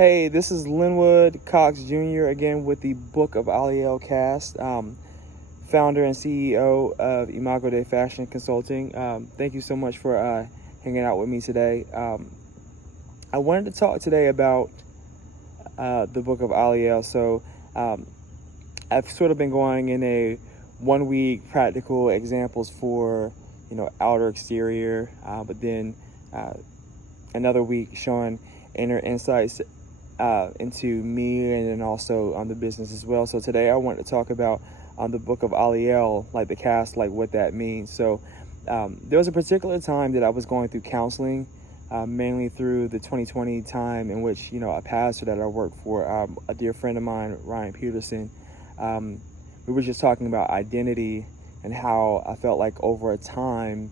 Hey, this is Linwood Cox Jr. again with the Book of Ariel cast, founder and CEO of Imago de Fashion Consulting. Thank you so much for hanging out with me today. I wanted to talk today about the Book of Ariel. So I've sort of been going in a 1 week practical examples for outer exterior, but then another week showing inner insights into me and then also on the business as well. So today I want to talk about the Book of Ariel, like the cast, like what that means. So there was a particular time that I was going through counseling, mainly through the 2020 time in which, a pastor that I worked for, a dear friend of mine, Ryan Peterson, we were just talking about identity and how I felt like over a time,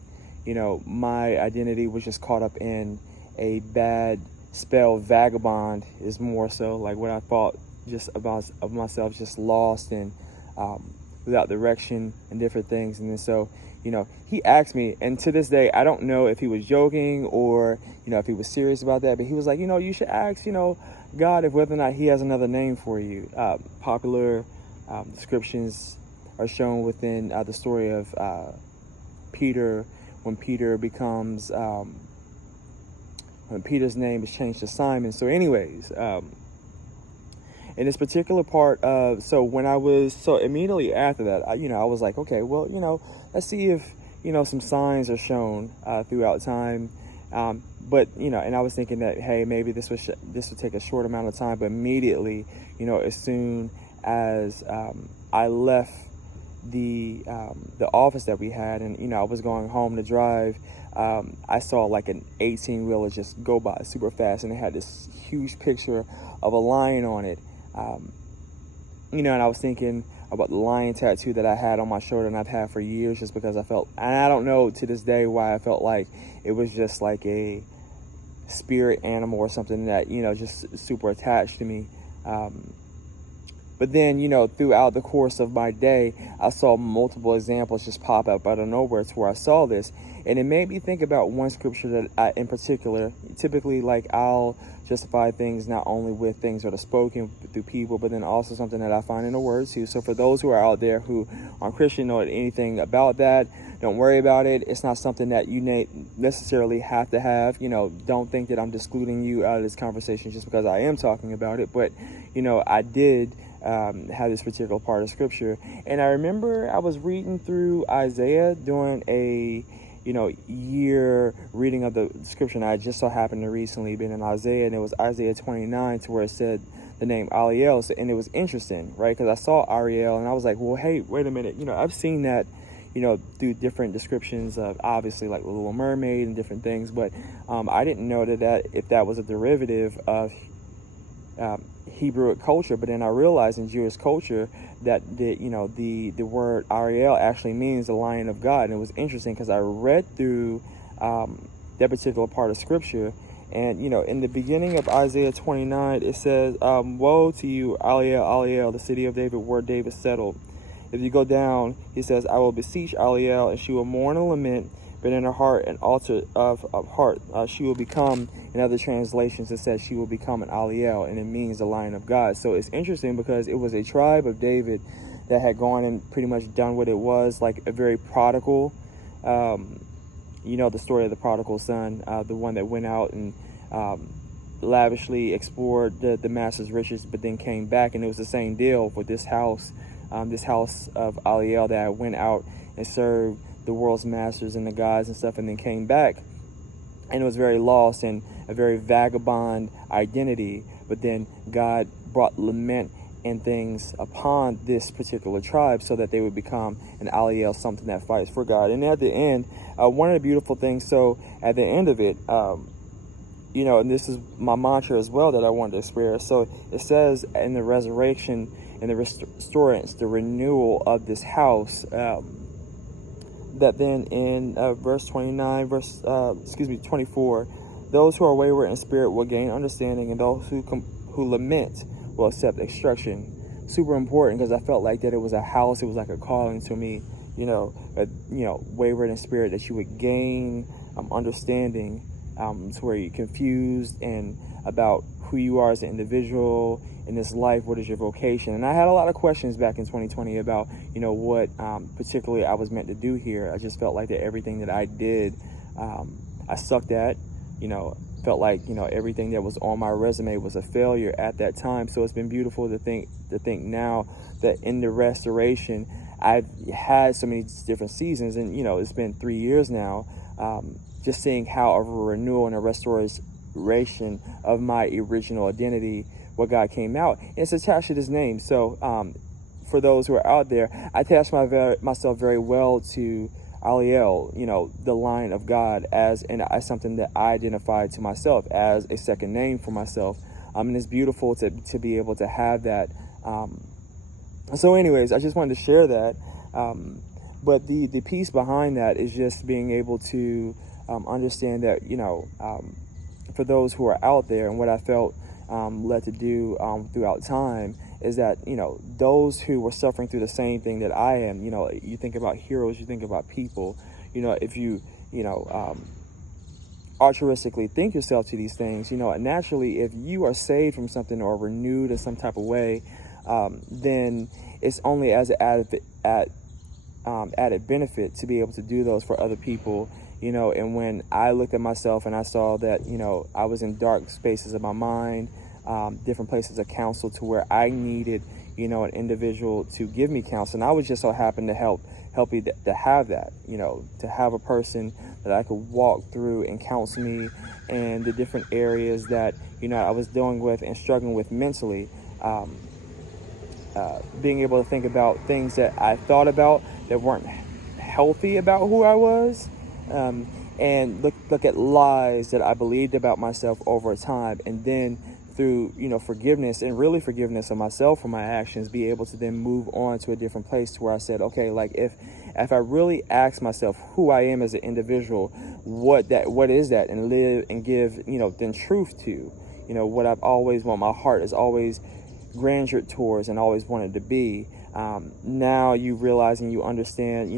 my identity was just caught up in a bad spell. Vagabond is more so like what I thought just about of myself, just lost and without direction and different things. And then so he asked me, and to this day I don't know if he was joking or if he was serious about that, but he was like, you should ask God if whether or not he has another name for you. Popular descriptions are shown within the story of Peter, when Peter becomes when Peter's name is changed to Simon. So anyways, in this particular part of, so immediately after that, I was like, okay, well, let's see if, some signs are shown throughout time. But, and I was thinking that, hey, maybe this would take a short amount of time, but immediately, as soon as I left the office that we had, and I was going home to drive, I saw like an 18-wheeler just go by super fast, and it had this huge picture of a lion on it. And I was thinking about the lion tattoo that I had on my shoulder, and I've had for years, just because I felt, and I don't know to this day why I felt like it was just like a spirit animal or something that just super attached to me. But then, throughout the course of my day, I saw multiple examples just pop up out of nowhere to where I saw this. And it made me think about one scripture that in particular, typically, like, I'll justify things not only with things that are spoken through people, but then also something that I find in the Word too. So for those who are out there who aren't Christian or anything about that, don't worry about it. It's not something that you necessarily have to have. Don't think that I'm excluding you out of this conversation just because I am talking about it. But, I did have this particular part of scripture. And I remember I was reading through Isaiah during a year reading of the scripture, and I just so happened to recently been in Isaiah, and it was Isaiah 29 to where it said the name Ariel. So, and it was interesting, right? Because I saw Ariel and I was like, well, hey, wait a minute, I've seen that through different descriptions of, obviously, like the Little Mermaid and different things, but I didn't know that if that was a derivative of Hebrew culture. But then I realized in Jewish culture that the word Ariel actually means the Lion of God. And it was interesting because I read through that particular part of scripture, and in the beginning of Isaiah 29 it says, woe to you, Ariel, Ariel, the city of David, where David settled. If you go down, he says, I will beseech Ariel, and she will mourn and lament, but in her heart an altar of heart she will become. In other translations it says she will become an Ariel, and it means the Lion of God. So it's interesting because it was a tribe of David that had gone and pretty much done what it was, like a very prodigal, the story of the prodigal son, the one that went out and lavishly explored the master's riches, but then came back. And it was the same deal with this house of Ariel that went out and served the world's masters and the gods and stuff, and then came back, and it was very lost and a very vagabond identity. But then God brought lament and things upon this particular tribe so that they would become an Ariel, something that fights for God. And at the end, one of the beautiful things, so at the end of it, and this is my mantra as well that I wanted to express. So it says in the resurrection and the restorance, the renewal of this house, that then in verse 24, those who are wayward in spirit will gain understanding, and those who lament will accept instruction. Super important, because I felt like that it was a house, it was like a calling to me, wayward in spirit, that you would gain understanding, to where you're confused and about who you are as an individual in this life. What is your vocation? And I had a lot of questions back in 2020 about, what particularly I was meant to do here. I just felt like that everything that I did, I sucked at, felt like, everything that was on my resume was a failure at that time. So it's been beautiful to think now that in the restoration, I've had so many different seasons, and, it's been 3 years now, just seeing how a renewal and a restoration of my original identity, what God came out, and it's attached to His name. So for those who are out there, I attach myself very well to Ariel, the line of God, as something that I identified to myself as a second name for myself. And it's beautiful to be able to have that. So anyways, I just wanted to share that. But the piece behind that is just being able to understand that, for those who are out there, and what I felt led to do throughout time, is that, those who were suffering through the same thing that I am, you think about heroes, you think about people, if you, altruistically think yourself to these things, naturally, if you are saved from something or renewed in some type of way, then it's only as an added benefit to be able to do those for other people, and when I looked at myself and I saw that, I was in dark spaces of my mind, different places of counsel, to where I needed, an individual to give me counsel. And I was just so happen to help me to have that, to have a person that I could walk through and counsel me in the different areas that, I was dealing with and struggling with mentally. Being able to think about things that I thought about that weren't healthy about who I was, and look at lies that I believed about myself over time, and then through forgiveness, and really forgiveness of myself for my actions, be able to then move on to a different place, to where I said, okay, like if I really ask myself who I am as an individual, what is that, and live and give then truth to what I've always wanted. My heart is always grandeur towards and always wanted to be. Now you realize and you understand,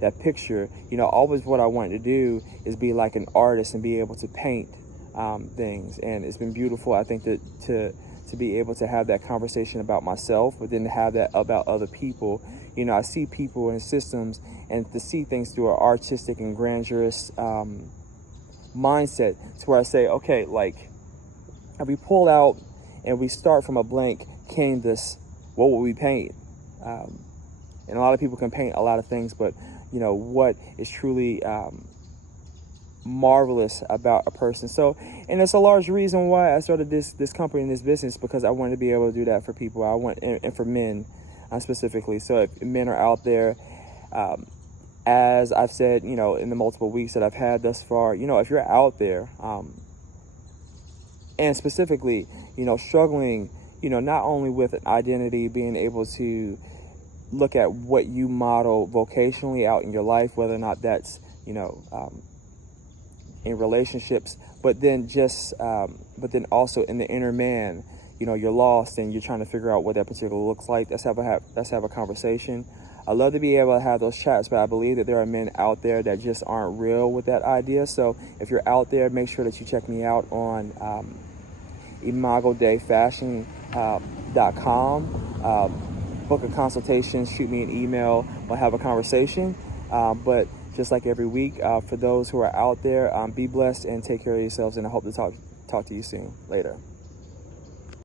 that picture, always what I wanted to do is be like an artist and be able to paint things. And it's been beautiful, I think, that to be able to have that conversation about myself, but then to have that about other people. I see people in systems, and to see things through an artistic and grandiose mindset, to where I say, okay, like if we pull out and we start from a blank canvas, what will we paint? And a lot of people can paint a lot of things, but what is truly marvelous about a person. So, and it's a large reason why I started this company and this business, because I wanted to be able to do that for people. I want, and for men specifically. So if men are out there, as I've said, in the multiple weeks that I've had thus far, if you're out there, and specifically, struggling, not only with an identity, being able to look at what you model vocationally out in your life, whether or not that's, in relationships, but then also in the inner man, you're lost and you're trying to figure out what that particular looks like. Let's have a conversation. I love to be able to have those chats, but I believe that there are men out there that just aren't real with that idea. So if you're out there, make sure that you check me out on imagodayfashion.com. Book a consultation, shoot me an email, we'll have a conversation. But just like every week, for those who are out there, be blessed and take care of yourselves, and I hope to talk to you soon. Later.